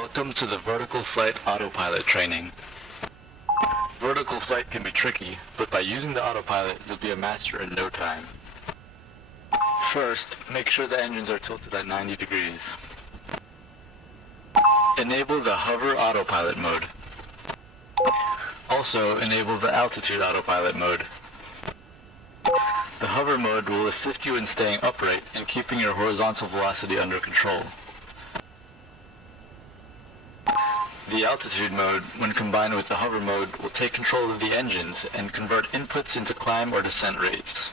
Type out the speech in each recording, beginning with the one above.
Welcome to the Vertical Flight Autopilot training. Vertical flight can be tricky, but by using the autopilot, you'll be a master in no time. First, make sure the engines are tilted at 90 degrees. Enable the hover autopilot mode. Also, enable the altitude autopilot mode. The hover mode will assist you in staying upright and keeping your horizontal velocity under control. The altitude mode, when combined with the hover mode, will take control of the engines and convert inputs into climb or descent rates.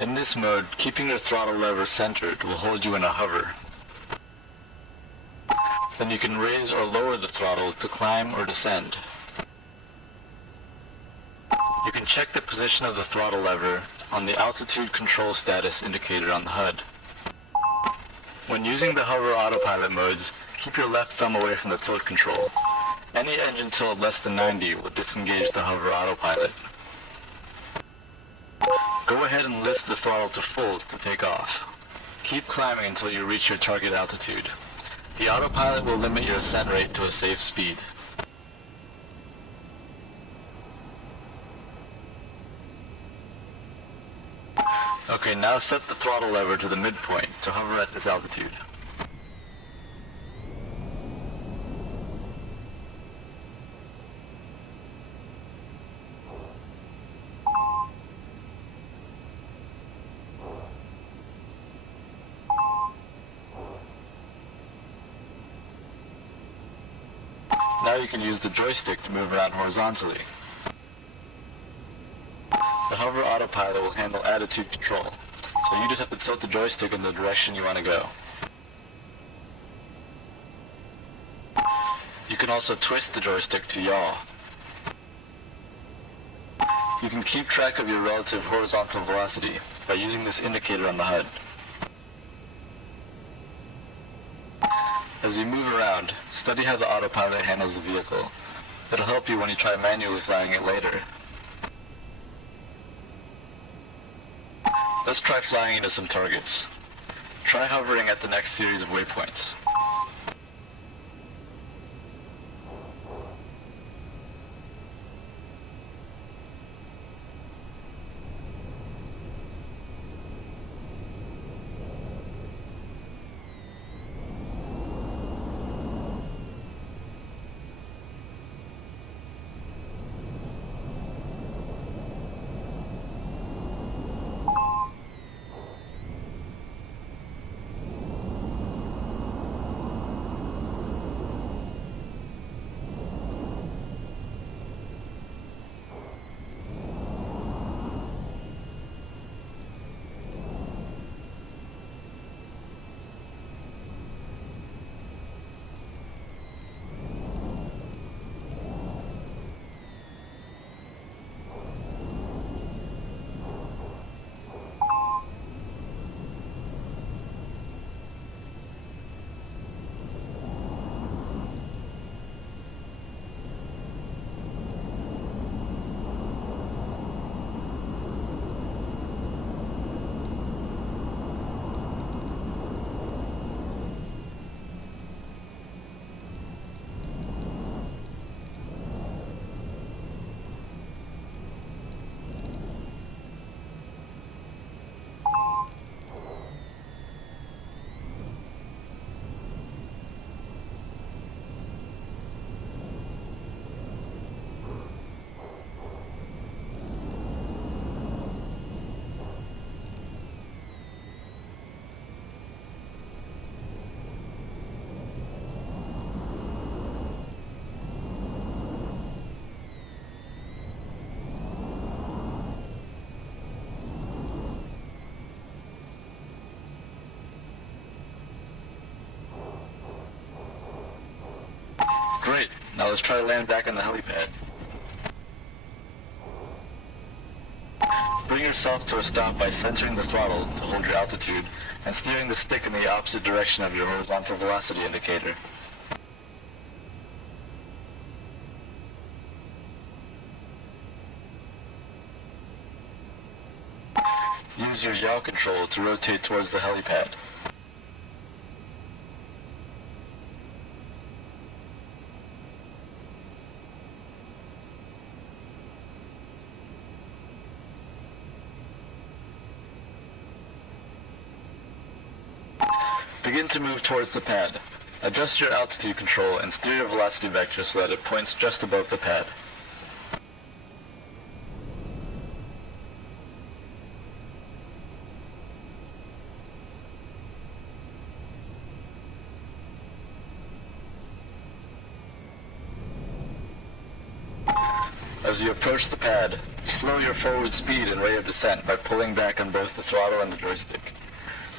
In this mode, keeping your throttle lever centered will hold you in a hover. Then you can raise or lower the throttle to climb or descend. You can check the position of the throttle lever on the altitude control status indicator on the HUD. When using the hover autopilot modes, keep your left thumb away from the tilt control. Any engine tilt less than 90 will disengage the hover autopilot. Go ahead and lift the throttle to full to take off. Keep climbing until you reach your target altitude. The autopilot will limit your ascent rate to a safe speed. Okay, now set the throttle lever to the midpoint to hover at this altitude. Now you can use the joystick to move around horizontally. The hover autopilot will handle attitude control, so you just have to tilt the joystick in the direction you want to go. You can also twist the joystick to yaw. You can keep track of your relative horizontal velocity by using this indicator on the HUD. As you move around, study how the autopilot handles the vehicle. It'll help you when you try manually flying it later. Let's try flying into some targets. Try hovering at the next series of waypoints. Great, now let's try to land back on the helipad. Bring yourself to a stop by centering the throttle to hold your altitude and steering the stick in the opposite direction of your horizontal velocity indicator. Use your yaw control to rotate towards the helipad. Begin to move towards the pad. Adjust your altitude control and steer your velocity vector so that it points just above the pad. As you approach the pad, slow your forward speed and rate of descent by pulling back on both the throttle and the joystick.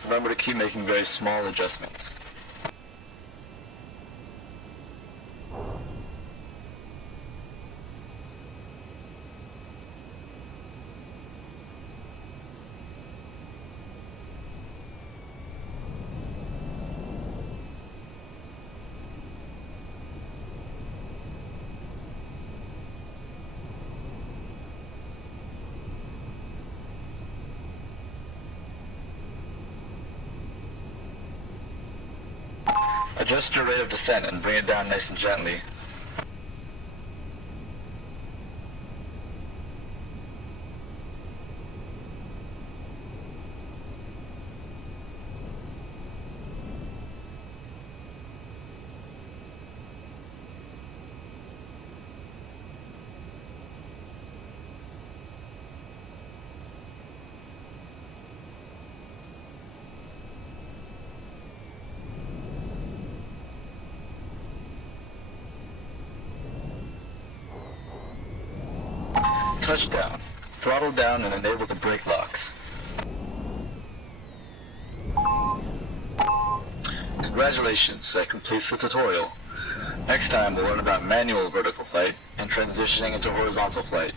Remember to keep making very small adjustments. Adjust your rate of descent and bring it down nice and gently. Touchdown. Throttle down and enable the brake locks. Congratulations, that completes the tutorial. Next time we'll learn about manual vertical flight and transitioning into horizontal flight.